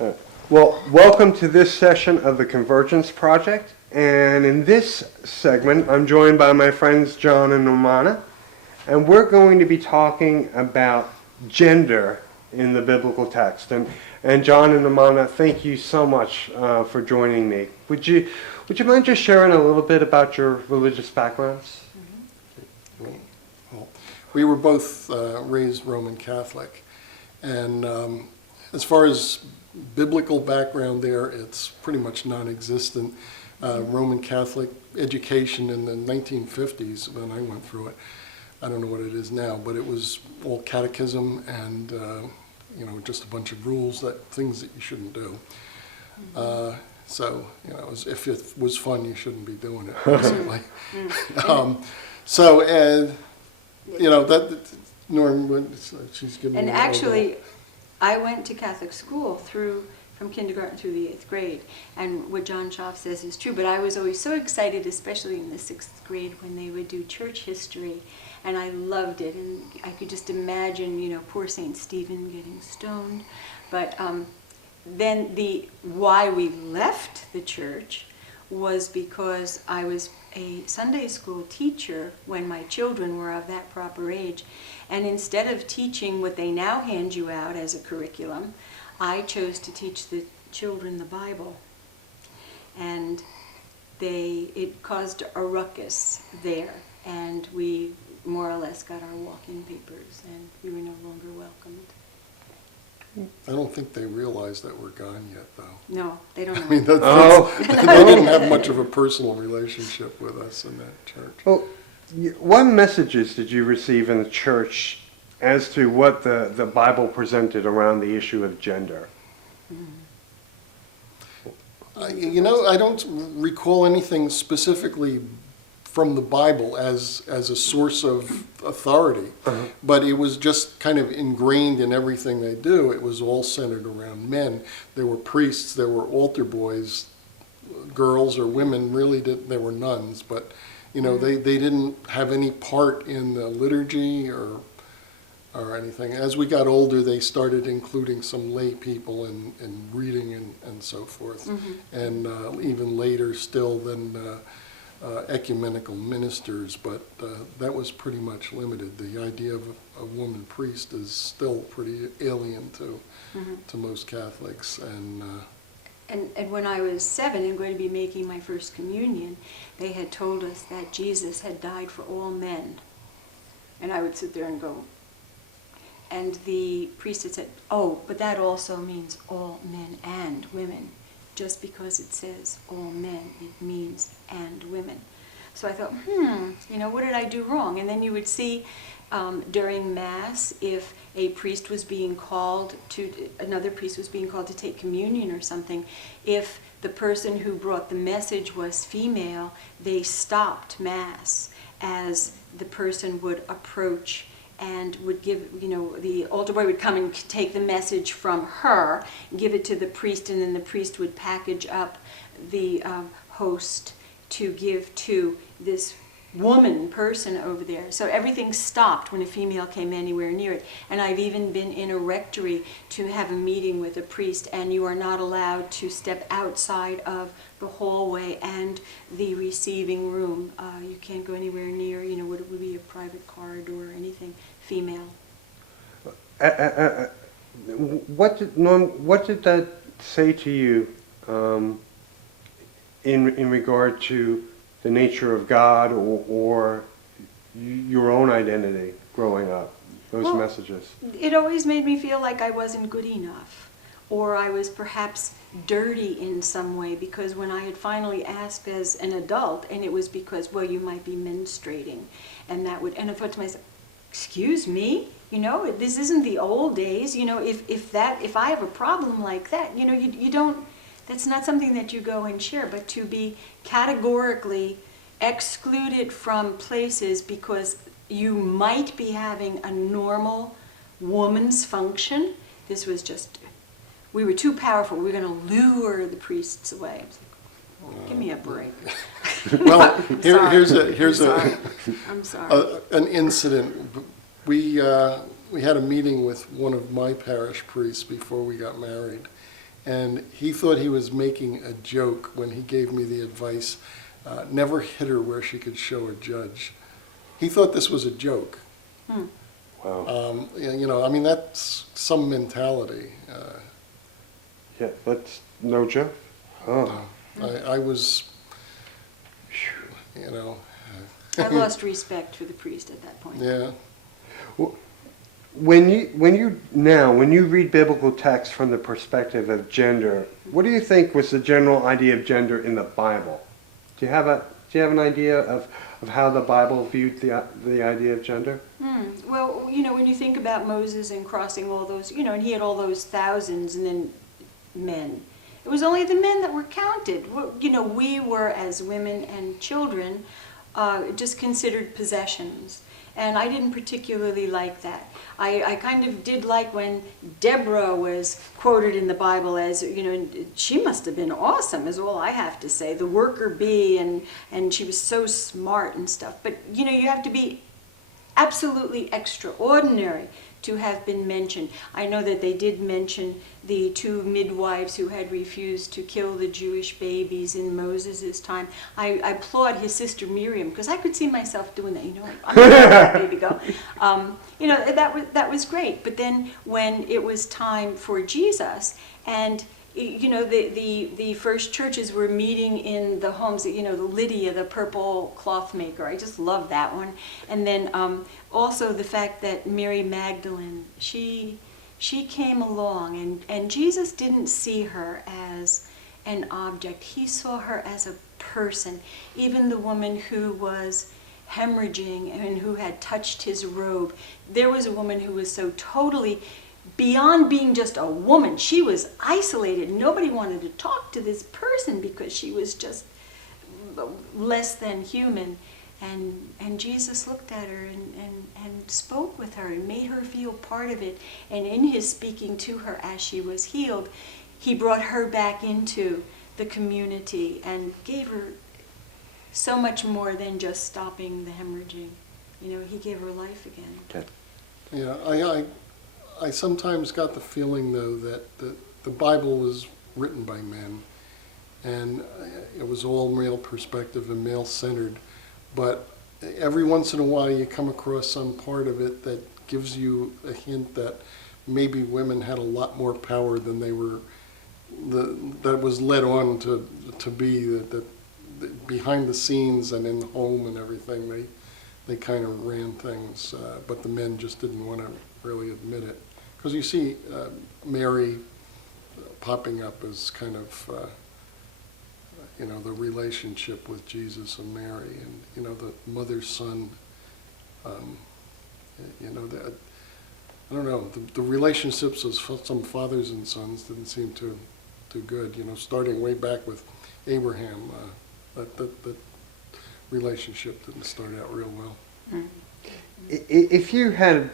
Uh, Well, welcome to this session of the Convergence Project. And in this segment, I'm joined by my friends John and Romana. And we're going to be talking about gender in the biblical text. And John and Romana, thank you so much for joining me. Would you mind just sharing a little bit about your religious backgrounds? Well, we were both raised Roman Catholic, and as far as biblical background there, it's pretty much non-existent. Roman Catholic education in the 1950s, when I went through it, I don't know what it is now, but it was all catechism and just a bunch of rules, things that you shouldn't do. So, if it was fun, you shouldn't be doing it, basically. That Norm, she's giving me. And actually, I went to Catholic school from kindergarten through the 8th grade, and what John Schaaf says is true, but I was always so excited, especially in the 6th grade, when they would do church history, and I loved it, and I could just imagine, poor St. Stephen getting stoned, but then why we left the church was because I was a Sunday school teacher when my children were of that proper age, and instead of teaching what they now hand you out as a curriculum, I chose to teach the children the Bible, and it caused a ruckus there, and we more or less got our walking papers, and we were no longer welcomed. I don't think they realize that we're gone yet, though. No, they don't know. I mean, they didn't have much of a personal relationship with us in that church. Well, what messages did you receive in the church as to what the Bible presented around the issue of gender? I don't recall anything specifically from the Bible as a source of authority, but it was just kind of ingrained in everything they do. It was all centered around men. There were priests, there were altar boys, girls or women there were nuns, but they didn't have any part in the liturgy or anything. As we got older, they started including some lay people in reading and so forth, and even later still then ecumenical ministers, but that was pretty much limited. The idea of a woman priest is still pretty alien to most Catholics. And when I was 7 and going to be making my first communion, they had told us that Jesus had died for all men. And I would sit there and go, and the priest had said, oh, but that also means all men and women. Just because it says all men, it means and women. So I thought, what did I do wrong? And then you would see during Mass, if a priest was being called another priest was being called to take communion or something, if the person who brought the message was female, they stopped Mass as the person would approach and would give, the altar boy would come and take the message from her, give it to the priest, and then the priest would package up the host to give to this person over there. So everything stopped when a female came anywhere near it. And I've even been in a rectory to have a meeting with a priest, and you are not allowed to step outside of the hallway and the receiving room. You can't go anywhere near, what would be a private corridor or anything female. What did that say to you in regard to the nature of God or your own identity growing up, those messages? It always made me feel like I wasn't good enough, or I was perhaps dirty in some way, because when I had finally asked as an adult, and it was because, well, you might be menstruating, and I thought to myself, excuse me, this isn't the old days, if I have a problem like that, you don't, that's not something that you go and share, but to be categorically excluded from places because you might be having a normal woman's function, this was just, we were too powerful. We were going to lure the priests away. I was like, oh, give me a break. Well, I'm sorry. An incident. We had a meeting with one of my parish priests before we got married, And he thought he was making a joke when he gave me the advice, never hit her where she could show a judge. He thought this was a joke. Wow. I mean, that's some mentality. Yeah, that's no joke. Oh. I was, I lost respect for the priest at that point. yeah. When you read biblical text from the perspective of gender, what do you think was the general idea of gender in the Bible? Do you have an idea of how the Bible viewed the idea of gender? Well, when you think about Moses and crossing all those, and he had all those thousands and then men. It was only the men that were counted. We were, as women and children, just considered possessions. And I didn't particularly like that. I kind of did like when Deborah was quoted in the Bible as, she must have been awesome, is all I have to say. The worker bee, and she was so smart and stuff. But, you have to be absolutely extraordinary to have been mentioned. I know that they did mention the 2 midwives who had refused to kill the Jewish babies in Moses' time. I applaud his sister Miriam, because I could see myself doing that. I'm gonna let that baby go. That was great. But then when it was time for Jesus, and the first churches were meeting in the homes, the Lydia, the purple cloth maker. I just love that one. And then also the fact that Mary Magdalene, she came along, and Jesus didn't see her as an object. He saw her as a person. Even the woman who was hemorrhaging and who had touched his robe. There was a woman who was so totally beyond being just a woman. She was isolated. Nobody wanted to talk to this person because she was just less than human. And Jesus looked at her and spoke with her and made her feel part of it. And in his speaking to her as she was healed, he brought her back into the community and gave her so much more than just stopping the hemorrhaging. He gave her life again. Okay. Yeah, I sometimes got the feeling, though, that the Bible was written by men, and it was all male perspective and male-centered. But every once in a while you come across some part of it that gives you a hint that maybe women had a lot more power than they were, that was led on to be, that behind the scenes and in the home and everything, they kind of ran things, but the men just didn't want to really admit it. Because you see Mary popping up as kind of, the relationship with Jesus and Mary, and, the mother-son, I don't know, the relationships of some fathers and sons didn't seem too good, starting way back with Abraham, that relationship didn't start out real well. If you had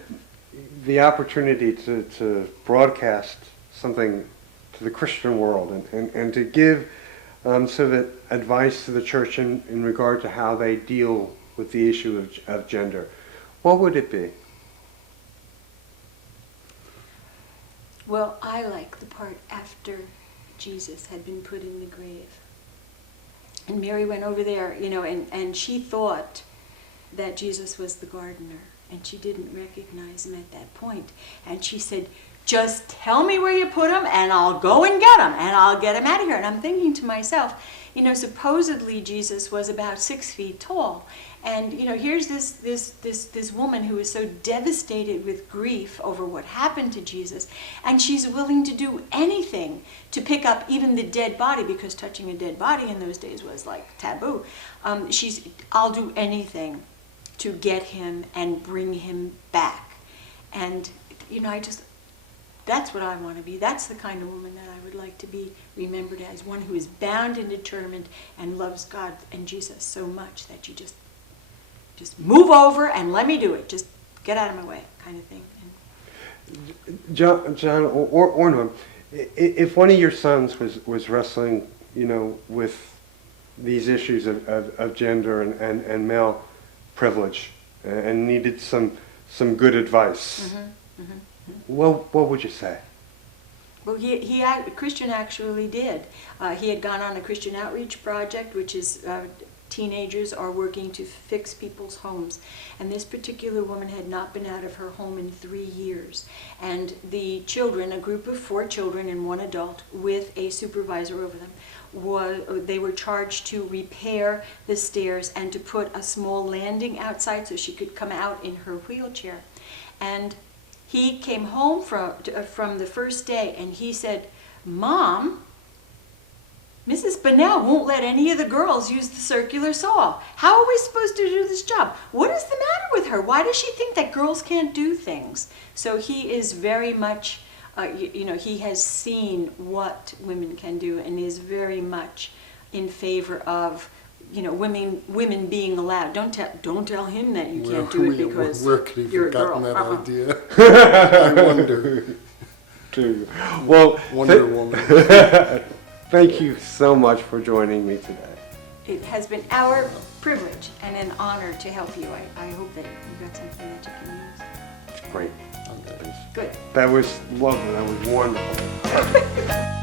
the opportunity to broadcast something to the Christian world and to give sort of advice to the church in regard to how they deal with the issue of gender, what would it be? Well, I like the part after Jesus had been put in the grave. And Mary went over there, and she thought that Jesus was the gardener, and she didn't recognize him at that point. And she said, just tell me where you put him, and I'll go and get him, and I'll get him out of here. And I'm thinking to myself, supposedly Jesus was about 6 feet tall. And, here's this woman who is so devastated with grief over what happened to Jesus, and she's willing to do anything to pick up even the dead body, because touching a dead body in those days was like taboo. I'll do anything to get him and bring him back. And, that's what I want to be. That's the kind of woman that I would like to be remembered as, one who is bound and determined and loves God and Jesus so much that you just move over and let me do it. Just get out of my way, kind of thing. John or Norm, if one of your sons was wrestling, with these issues of gender and male privilege and needed some good advice, what would you say? Well, Christian actually did. He had gone on a Christian outreach project, which is teenagers are working to fix people's homes. And this particular woman had not been out of her home in 3 years. And the children, a group of 4 children and 1 adult with a supervisor over them, they were charged to repair the stairs and to put a small landing outside so she could come out in her wheelchair. And he came home from the first day and he said, "Mom, Mrs. Bunnell won't let any of the girls use the circular saw. How are we supposed to do this job? What is the matter with her? Why does she think that girls can't do things?" So he is very much, he has seen what women can do and is very much in favor of, women being allowed. Don't tell him that you can't do it because where could he you're have a girl. gotten that idea? I wonder. Well, Wonder Woman. thank you so much for joining me today. It has been our privilege and an honor to help you. I hope that you got something that you can use. Great. Good. That was lovely. That was wonderful.